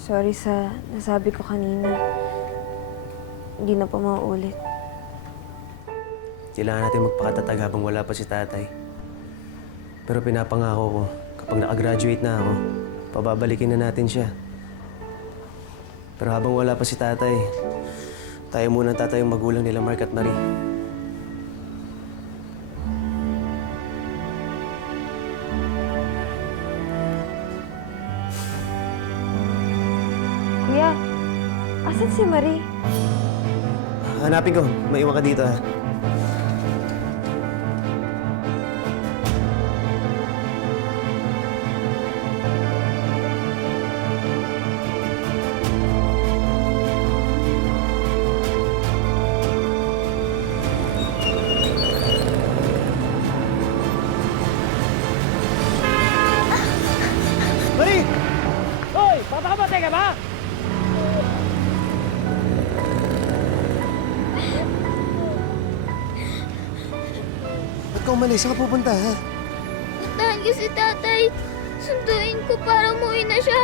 Sorry sa nasabi ko kanina. Hindi na po mauulit. Kailangan natin magpakatatag habang wala pa si tatay. Pero pinapangako ko, kapag nakagraduate na ako, pababalikin na natin siya. Pero habang wala pa si tatay, tayo muna ang tatayong magulang nila Mark at Marie. Kuya, asan si Marie? Hanapin ko. Maiwan ka dito, ha? Marie! Hoy! Papakamatay ka ba? Ba't ka umalis? Saan ka pupunta, ha? Puntahan ko si tatay. Sunduin ko para umuwi na siya.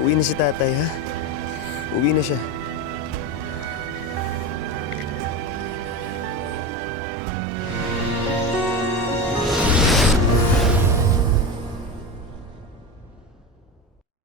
Uwi na si tatay, ha? Uwi na siya.